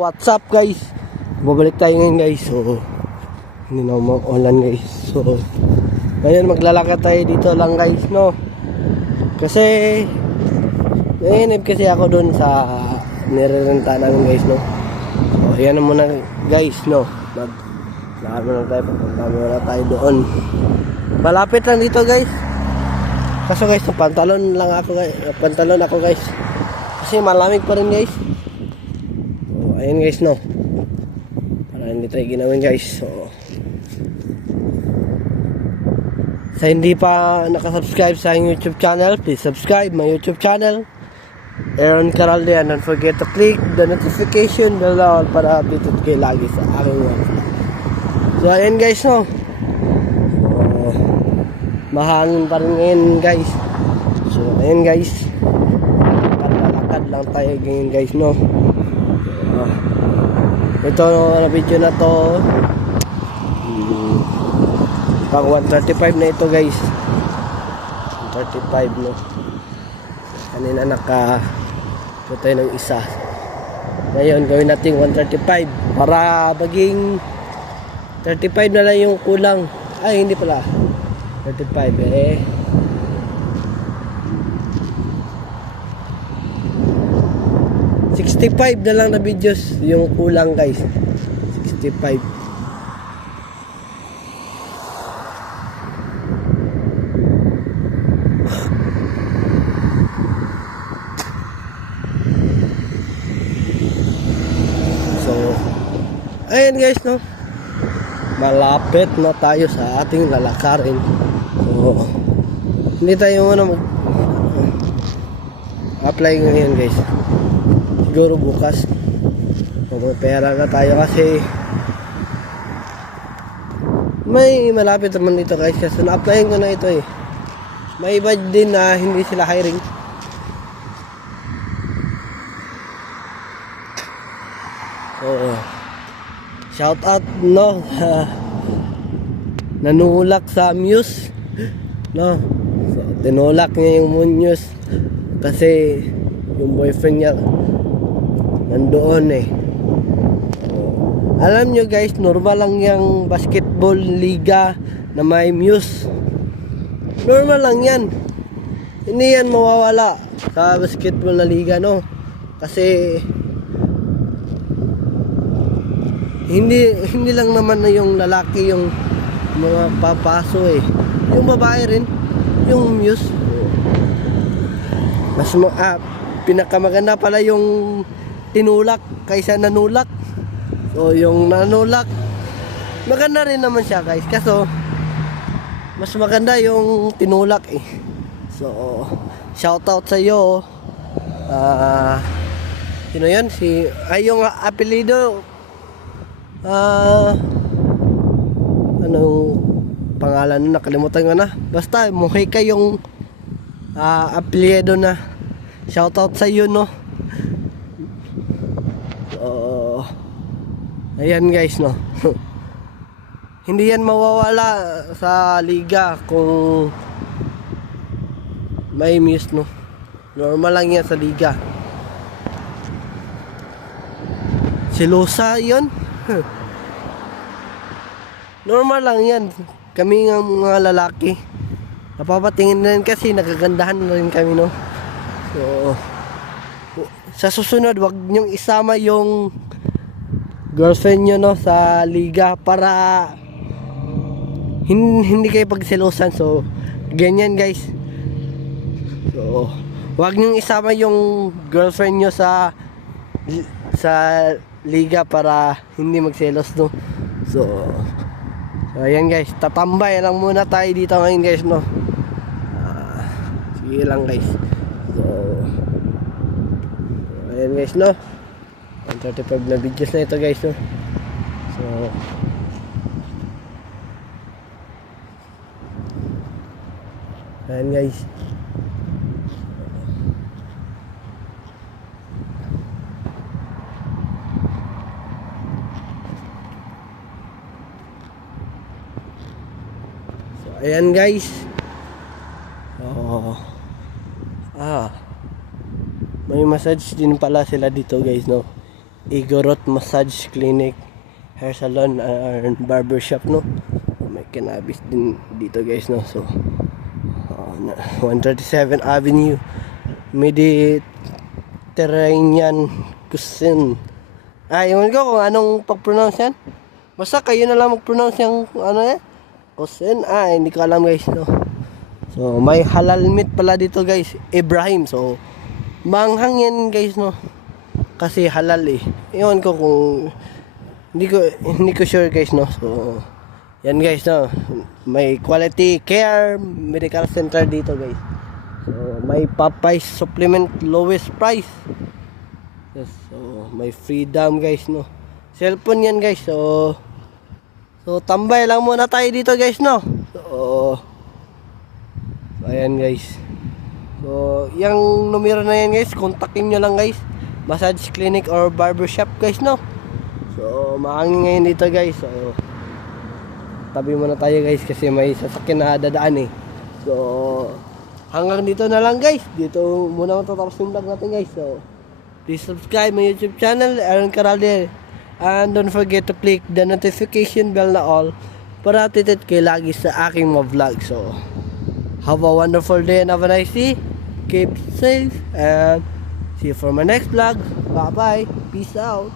What's up guys? Bumalik tayo ngayon guys. So hindi na umuulan guys. So ngayon maglalakad tayo dito lang guys, no. Kasi nainip kasi ako dun sa nirerenta namin guys, no. So yan na muna guys, no. Lakad muna tayo, papunta muna tayo doon. Malapit lang dito guys. Kaso guys, pantalon ako guys. Kasi malamig pa rin guys. Ayan guys, no. Para hindi tayo ginawin guys. So sa hindi pa nakasubscribe sa aking YouTube channel, please subscribe my YouTube channel, Aaron Caralde, and don't forget to click the notification bell para updated kayo lagi sa aking one. So ayan guys, no. So, mahangin pa rin ngayon guys. So ayan guys, lakad lang tayo ngayon guys, no. Ito na video na to pang 135 na ito guys. 135, no. Kanina putay ng isa. Ngayon gawin natin 135 para maging 35 na lang yung kulang. Ay hindi pala 35 65 na lang na videos yung kulang guys. 65. So ayan guys, no. Malapit na tayo sa ating lalakarin. So hindi tayo apply ngayon guys. Siguro bukas pera na tayo kasi may malapit naman dito guys, kasi na-applyan ko na ito eh. May iba din na hindi sila hiring. So shout out, no. Nanulak sa Muse, no. So tinulak niya yung Muse kasi yung boyfriend niya nandoon eh. Alam nyo guys, normal lang yung basketball liga na may Muse. Normal lang yan. Hindi yan mawawala sa basketball na liga, no. Kasi hindi lang naman na yung lalaki yung mga papaso eh. Yung babae rin, yung Muse. Mas pinakamaganda pala yung tinulak kaysa nanulak. So yung nanulak maganda rin naman siya guys, kaso mas maganda yung tinulak eh. So shout out sa iyo. Sino yan? Yung apelido, anong pangalan nun, nakalimutan ko na. Basta Muhika yung apelido na. Shout out sa iyo, no. Ayan guys, no. Hindi yan mawawala sa liga kung may Muse, no. Normal lang yan sa liga. Silosa yun. Normal lang yan. Kami nga mga lalaki napapatingin na rin kasi nagagandahan na rin kami, no. So sa susunod wag nyong isama yung girlfriend nyo, no, sa liga para hindi kayo pagselosan. So ganyan guys. So wag nyong isama yung girlfriend nyo sa liga para hindi magselos, no. So ayan guys, tatambay lang muna tayo dito ngayon guys, no. Sige lang guys. So ayan guys, no. 135 na videos na ito guys, no. So ayan guys. So ayan guys. May massage din pala sila dito guys, no. Igorot Massage Clinic, Hair Salon, and Barber Shop, no? May cannabis din dito guys, no? So 137 Avenue, Mediterranean Cuisine. Ewan ko kung anong pag-pronounce yan. Basta kayo na lang mag-pronounce yung ano yan. Cuisine. Hindi ko alam guys, no? So may halal meat pala dito guys, Ibrahim. So manghang yan guys, no? Kasi halal eh. Ewan ko kung hindi ko sure guys, no? So yan guys, no? May quality care medical center dito guys. So may Popeyes supplement lowest price. Yes, so may freedom guys, no? Cellphone yan guys. So tambay lang muna tayo dito guys, no? So ayan guys. So yung numero na yan guys, kontakin nyo lang guys. Massage clinic or barber shop guys, no? So maangin ngayon dito guys. So tabi muna tayo guys kasi may sasakyan na dadaan eh. So hanggang dito na lang guys. Dito muna matatapos yung vlog natin guys. So please subscribe my YouTube channel, Aaron Caralde. And don't forget to click the notification bell na all para updated kayo lagi sa aking mga vlog. So have a wonderful day and have a nice day. Keep safe and see you for my next vlog. Bye bye. Peace out.